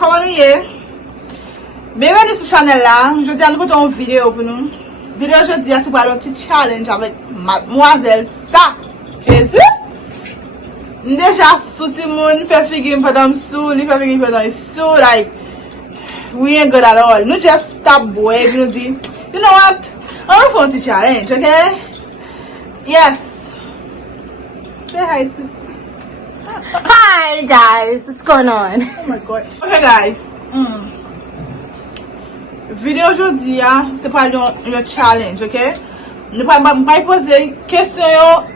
comment nous est? Bienvenue sur channel là. Je dis à nous une vidéo pour nous. Vidéo aujourd'hui c'est pour un petit challenge avec mademoiselle ça. Jésus. Déjà sous timoun fait figure pendant sous, il fait figure pendant sous like we ain't good at all. Nous just stop boy, nous dit, you know what? I'm going to challenge, okay? Yes. Say hi to. Hi guys, what's going on? Oh my god. Okay guys. Vidéo aujourd'hui c'est pas un challenge, okay? Nous pas poser question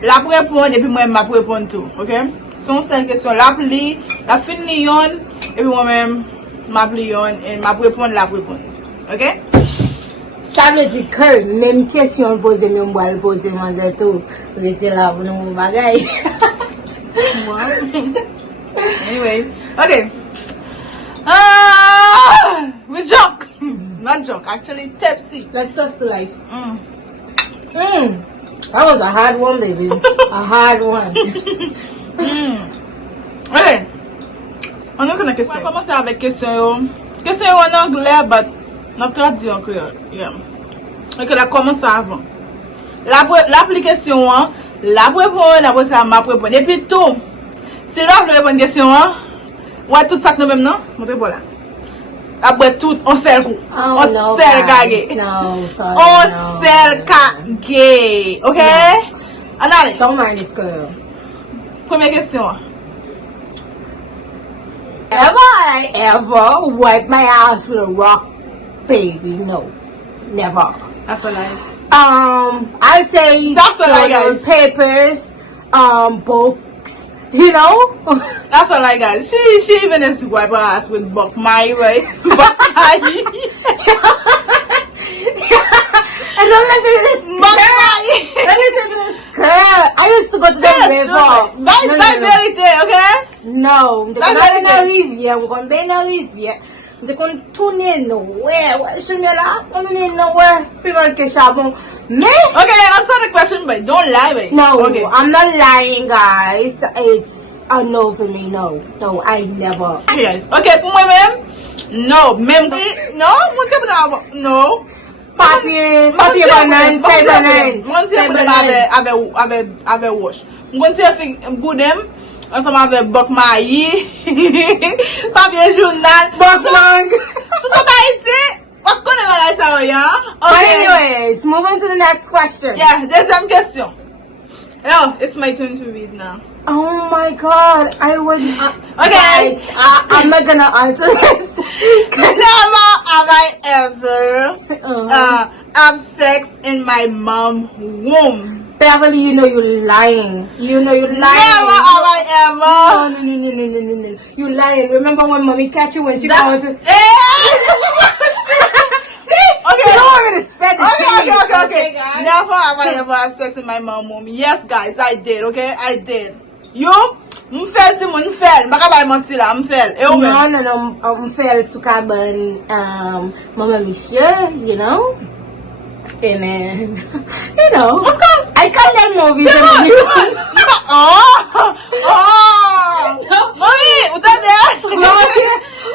la répondre et puis moi m'a répondre tout, okay? Son cinq questions la pli, la fin lion et puis moi même m'a lion et m'a répondre la répondre. OK? Ça veut dire que même question posée moi moi poser moi tout. Tu étais là pour nous bagaille. Anyway, okay. We joke. Not joke, actually tipsy. Let's toast to life. That was a hard one, baby. A hard one. Okay. On a une question. On va commencer avec question. Question en anglais, but n'a pas dit en créole. Yeah. Ok, la commence avant. L'application, la répondre, après ça m'a répondre. Et puis tout. Si là vous répondre question, ouais tout ça que nous même non, montrez pas là. Après tout, on sert coup. On sert gage. No, sorry. On sert gage. Ok? Allez. Don't mind this girl. Première question. Have I ever wiped my ass with a rock, baby? No, never. That's a lie. I'll say That's a lie, guys. Papers, books, you know. That's a lie, guys. She even is wipe her ass with buck my way. Buck my. And don't listen to this girl. Don't listen to this girl. I used to go to the river. Bye, vérité, okay? No, I'm going to rivière. I'm going to rivière. I'm going to tourner nowhere. What is me là? I'm going nowhere. People can shabon. Me? Okay, answer the question, but don't lie, babe. No, okay. I'm not lying, guys. It's a no for me. No, I never. Yes. Okay, pour moi-même, no. Même no, mon Dieu, no. Papier banane, papier banane. Mon Dieu, avec wash. Mon Dieu, fait boudem. Ensemble avec Bok Mayi, papier journal, Boxman. So Haiti, what kind of life are you? But anyways, move on to the next question. Yeah, there's question. Oh, it's my turn to read now. Oh my god, I would. Okay. Guys, I'm not gonna answer this. Never have I ever have sex in my mom's womb. Beverly, you know you're lying. You know you're lying. Never have I ever. No. You lying. Remember when mommy catch you when she called you? See? Okay. You don't want me to spread the Okay. Never have I ever have sex in my mom's womb. Yes, guys, I did. Okay, I did. You? M'fel timoun, m'fel. M'baka bay menti la, m'fel. No, m'fel sou kaban, Mama Monsieur, you know? Amen. You know. What's going on? I saw that movie. Mommy, what's that there?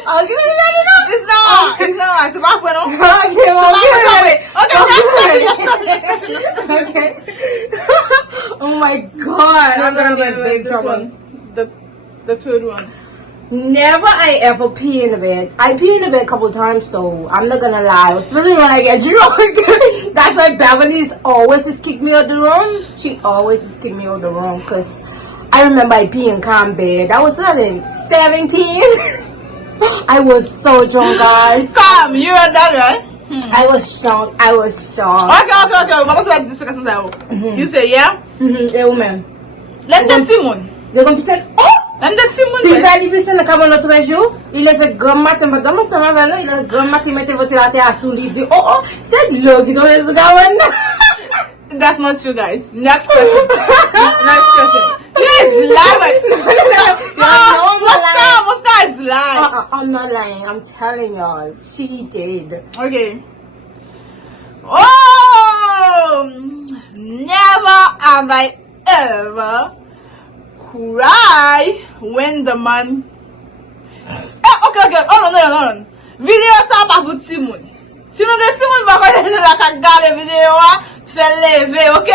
I'll give you that enough. It's not. It's not. Bueno. Next question. Okay. Oh my god. I'm gonna get big trouble. The third one. Never I ever pee in the bed. I pee in the bed a couple times though. I'm not gonna lie. Especially when I get drunk. That's why Beverly's always just kick me out the room. She always just kick me out the room because I remember I pee in calm bed. I was 17. I was so drunk, guys. Sam, you heard that, right? I was strong. Okay. Mama say this question now. You say yeah? Yeah, woman. Let them Timon. They're gonna be said, oh! Let them Timon. Il va aller pisser dans cabane l'autre jour. Il a fait grand matin, mais dans ça m'a venu, il a grand matin mettre votre la terre sous lui dit, oh, c'est de l'eau qui tombe sur cabane. That's not true, guys. Next question. Please lie. Mosca is lying. I'm not lying. I'm telling y'all. She did. Okay. Oh, never have I ever cry when the man ok. Hold on. Video ça pas pour timoun. Si nous avons timoun, va connaître la gade vidéo, fait lever, ok?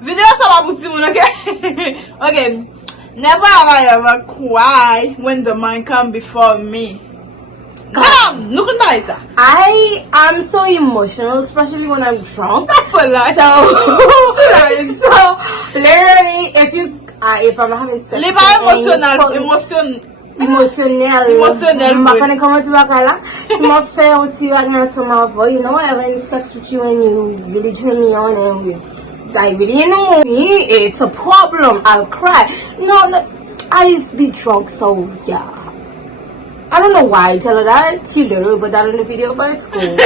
Video ça pas pour timoun, ok? Ok. Never have I ever cried when the man come before me. Come, look at my eyes. I am so emotional, especially when I'm drunk. That's a lie. So literally, if I'm having sex, Emotional. Makanya kama tibakala, sima fair uti wagna sama vo. You know, having sex with you and you really turn me on and it's like really know me, it's a problem. I'll cry. No, I used to be drunk, so yeah. I don't know why I tell her that. She literally put that in the video, but it's cool. It's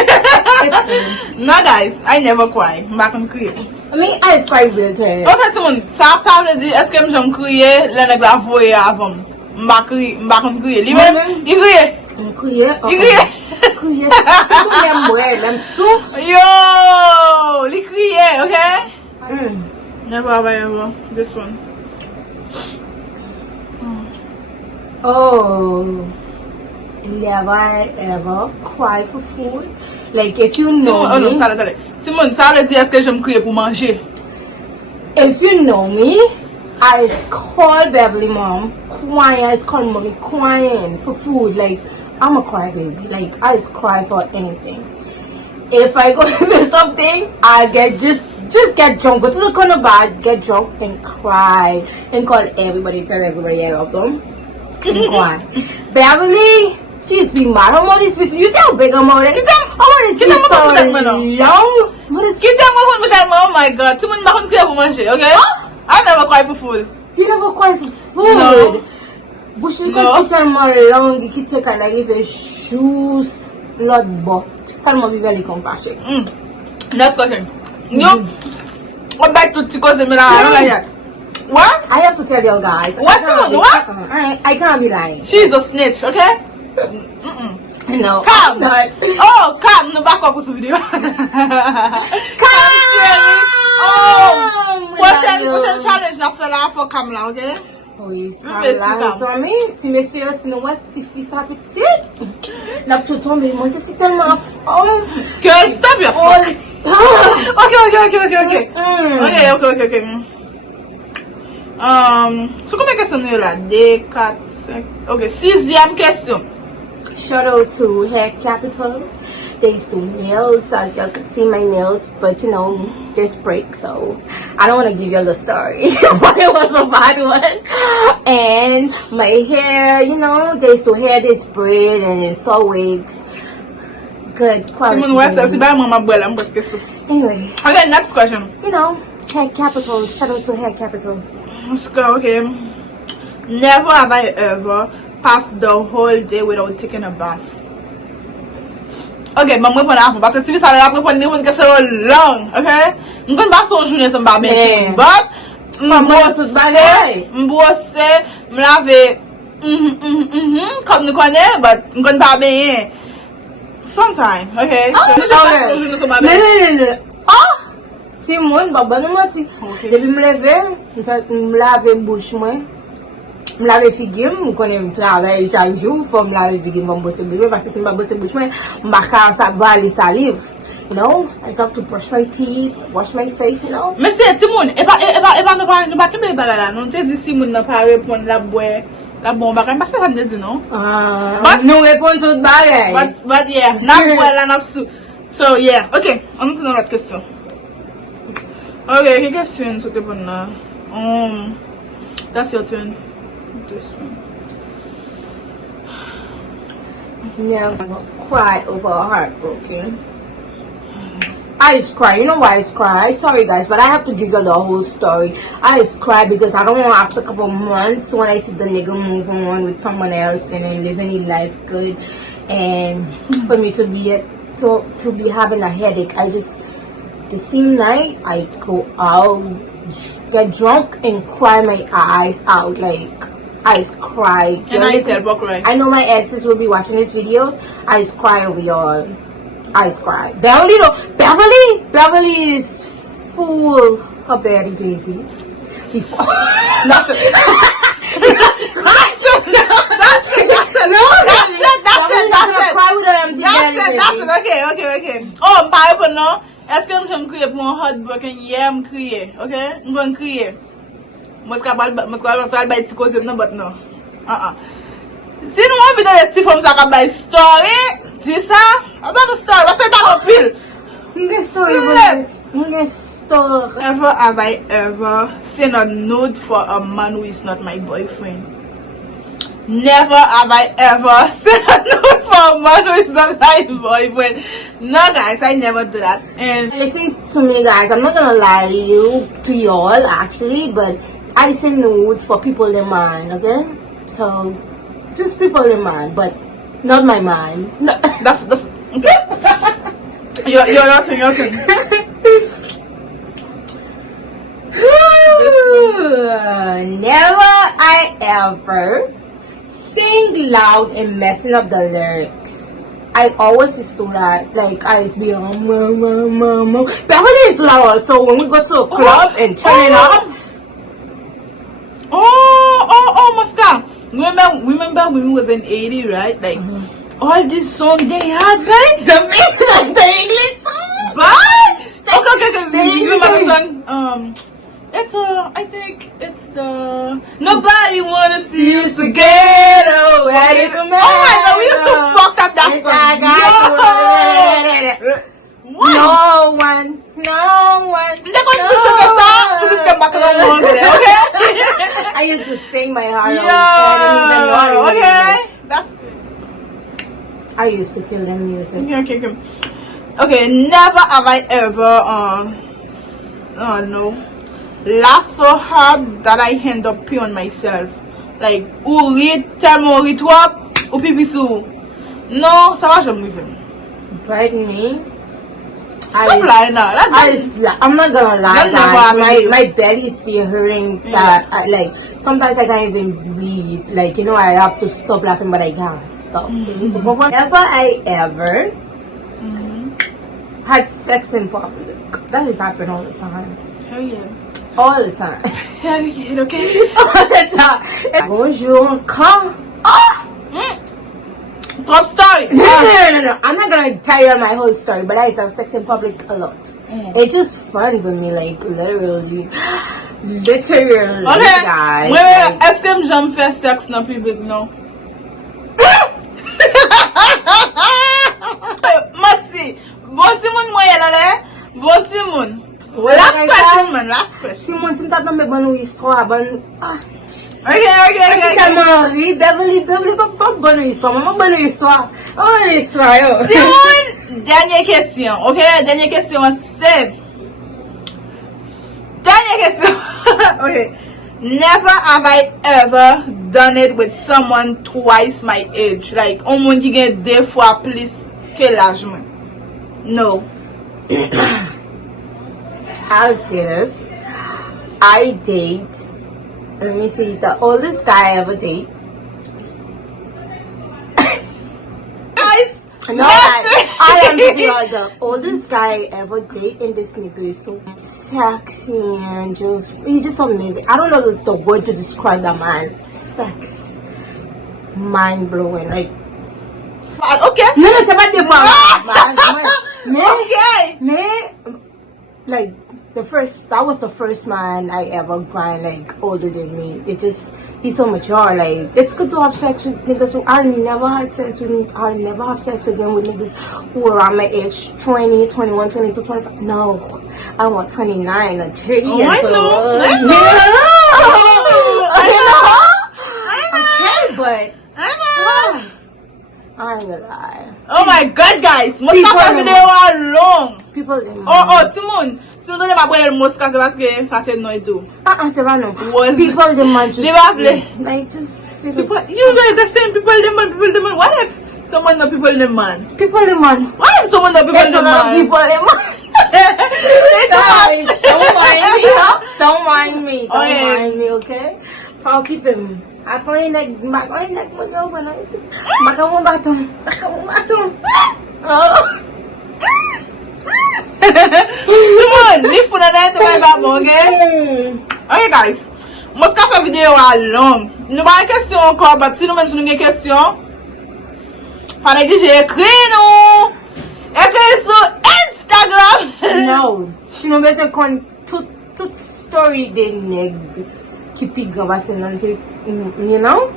cool. No, guys, I never cry. I'm back on crier. I mean, I just cry real time. Ok, Simon, ça veut dire, est-ce que j'aime crier, l'année la voyer avant? M'bac on crier. Lui-même, il crier. Il crier. Il crier. Crier. C'est tout l'aime boire, l'aime sous. Yo, il crier, ok? Never have I ever. This one. Oh. Never ever cry for food. Like if you know me. Timon, ça veut dire est-ce que j'aime crier pour manger? If you know me, I call Beverly mom crying. I call mommy crying for food. Like I'm a crybaby. Like I just cry for anything. If I go to something, I get just get drunk. Go to the corner bar, get drunk, and cry, and call everybody, tell everybody I love them, and cry. Beverly. She's been mad. How much is this? You see how big I'm on it? How much is this so long? What is this? Oh my god. Too many people cry for manger, okay? I never cry for food. You never cry for food? No. But she can sit on my long. You can take her like if a shoes lot but. Tell me very compassion. Not question. No. What back to Tico's and Milan? What? I have to tell you guys. What? I can't be lying. She's a snitch, okay? No. Come. Oh, come. No back up with the video. Come. Oh. Question challenge na fella for Kamla, okay? Oui, Kamla, so me. Si monsieur, tu know what? Tu fais ça petite. N'a pas tombé. Moi, c'est tellement. Girl, stop your phone. Okay. So combien de questions nous là? 2, 4, 5. Ok, 6e question. Shout out to Hair Capital. They used to nails, so as y'all can see my nails, but you know, this break, so I don't want to give you all the story, but it was a bad one. And my hair, you know, they used to hair this braid and it's all wigs. Good quality. Anyway. Okay, next question. You know, Hair Capital. Shout out to Hair Capital. Let's go, okay. Never have I ever passed the whole day without taking a bath. Okay, but I'm going to happen. But if you say I'm going to get so long, okay? I'm going to pass on journée sans bain, but me lave comme nous connaît, but I'm going to bain sometime, okay? No. Ah! Timoun, baba nou mati. Depuis me leve, me lave bouche moi. Me lave figure, me connais me travail chaque jour, faut me lave figure pour bosser bouche parce que si me bosser bouche moi, m'baka ça va les salive. You know, I have to brush my teeth, wash my face, you know. Mais c'est Timoun, et pas nous pas kembe bagala, non te dit si moun n'a pas répondre la boire. La bomba kan pas faire dit non. But nous répond tout bagay. But yeah, n'a boire la n'a sou. So yeah, okay, on prend l'autre question. Okay, quelle question tu te poses là? That's your turn. This one. Never cry over a heartbroken. I just cry. You know why I just cry? Sorry guys, but I have to give you the whole story. I just cry because I don't want after a couple months when I see the nigga move on with someone else and then living his life good, and for me to be having a headache. The same night I go out, get drunk and cry my eyes out. Like I just cry. And I know my exes will be watching this video. I just cry over y'all. I just cry. Beverly is full her baby. She full. That's it. heartbroken, yeah, I'm crié, okay? I'm going to crié. Must go buy ti cause no, but no. Si nou an vide de ti fom sa ka buy story, di sa? About the story, what's it about pil? Mge story. Never have I ever sent a nude for a man who is not my boyfriend. Never have I ever sent a nude for a man who is not my boyfriend. No, guys, I never do that. And Listen to me, guys. I'm not gonna lie to y'all, actually, but I send nudes for people in mind, okay? So, just people in mind, but not my mind. No. that's okay. Your turn. Never I ever sing loud and messing up the lyrics. I always used to that. Like, I used to be like, mama. Beverly is loud, so when we go to a club and turn it up. Muska. Remember when we was in 80, right? Like, all these songs they had, right? The English song. But okay. You remember the song? It's I think it's the Nobody Wanna See You Together. Oh my God, we used to fuck up that song. No one. They're going to put your song to this come back along, okay? I used to sing my heart Yo, out. okay, that's good. I used to kill them music. Okay, never have I ever laugh so hard that I end up peeing on myself. Like, tell me who up, ou pipi sou. No, ça va jamais faire. But me, Stop lying now. I'm not gonna lie, guys. My belly's be hurting. That like sometimes I can't even breathe. Like, you know, I have to stop laughing, but I can't stop. Never I ever had sex in public. That has happened all the time. Hell yeah. All the time. Hell yeah, okay? All the time. Bonjour, car. Top story. No. I'm not gonna tell you my whole story, but I used to have sex in public a lot. It's just fun for me, like literally, Okay. guys. When est-ce que j'aime faire sexe dans public, non? Mati, bon timoun moyen là, bon timoun. Last question. Simon, since I don't make one histoire, bon. Okay. Marie, Beverly, pas bonne histoire, maman bonne histoire. Oh, l'histoire, yo. Simon, dernière question, ok? Dernière question, c'est. Okay. Never have I ever done it with someone twice my age. Like, on moun ki gen 2 fois plus que l'âge mwen. No. I'll say this. I date. Let me see, the oldest guy I ever date. Guys, No, I am the oldest guy I ever date, and this nigga is so sexy and he's just amazing. I don't know the word to describe that man. Sex. Mind blowing. Like, okay. no, it's about the Okay. man, like that was the first man I ever grind, like older than me. He's so mature. Like, it's good to have sex with niggas who I'll never have sex again with niggas who are around my age, 20, 21, 22, 25. No, I want 29 or 30 years old. I know. But I ain't gonna lie. Oh my God, guys! Mosca video long. People Timoun. Si nou donne ma boye mosca, se paske sa se nou etou. C'est pas non. People demand to like just you know the same people demand. What if someone not people demand? People demand. What if someone not people demand? People demand. Don't mind me, okay? I'll keep him. Ako yung nag mo nyo ba na ito? Baka mo batong. Timoun, leave for the night to my babo, okay? Okay, guys. Mosca fe video a long. Nou ba yon kesyon ankor, but si nou men sou nou gen kesyon, panek di jè ekri nou. Ekri sou Instagram. No. She no better kon tout story de neg ki piga basen nan te, you know?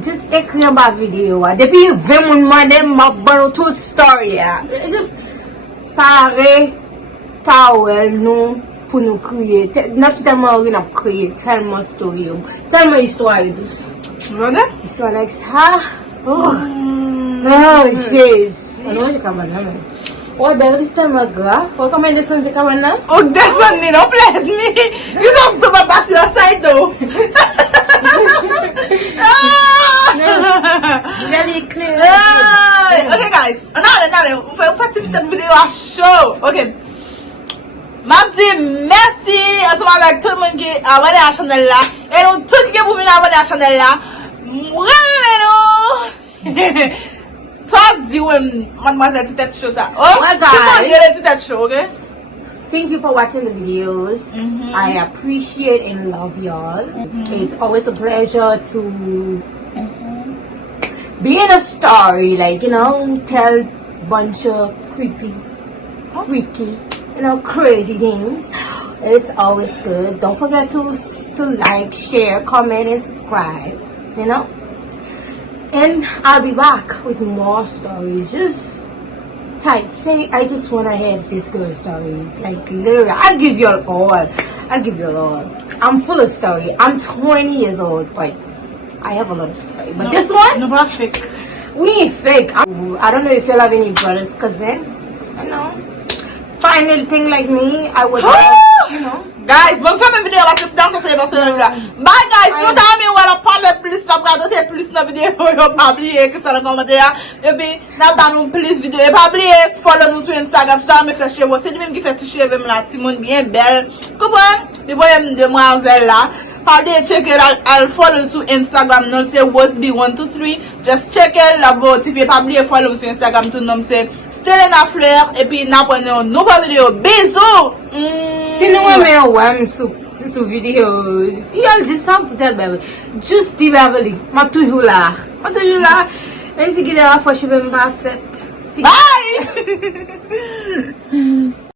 Just ekri an ba video a. Depi ve moun mande mabano tout story a. Just pare tawel nou pou nou kriye. Not telman ori nap kriye. Telman story yo. Telman histoire yo dus. Vende? Histoire like sa. Oh, jeez. Ano wè kaban na men? Oh, Beverly this time gra. Wè kaman deson pe kaban na? Oh, deson ni, don't play with me. You just do my pass your side though. Really clear. Okay guys, another. Fati bitan video a show. Okay. M'a dit merci ensemble avec tout le monde qui est abonné à la chaîne là. Et nous tous qui vous venez abonner à la chaîne là. So di when mademoiselle tête show ça. Oh, tête show, okay? Thank you for watching the videos. I appreciate and love y'all. It's always a pleasure to be in a story, like, you know, tell bunch of creepy, freaky, you know, crazy things. It's always good. Don't forget to like, share, comment, and subscribe, you know. And I'll be back with more stories. Just type, say, I just want to hear this girl's stories. Like, literally, I'll give you all. I'll give you all. I'm full of story. I'm 20 years old, but I have a lot of story. But this one, no, we're fake. We ain't fake. I don't know if you'll have any brothers, cousin. You know, find a thing like me. I would, you know. Guys, bon fè men video parce que dans ce personne là. Bye guys, si vous avez voilà parler plus là, regarder plus la vidéo, pas oublier que ça le commentaire et puis n'a pas nous plus vidéo et pas oublier follow nous sur Instagram ça me fait cheveux, c'est lui même qui fait toucher avec la timoun bien belle. Comprendre? Les voyez demoiselle là. Parlez check it out, I'll follow sur Instagram, non c'est wasby123. Just check it la vote et puis pas oublier follow sur Instagram tout nom c'est Stelena Fleur et puis n'a pas une nouvelle vidéo. Bisous. Si nou eme yo wèm sou videos, y'all just have to tell Beverly. Just di Beverly, ma toujou la. E si gide la fò cheve mba fèt. Bye!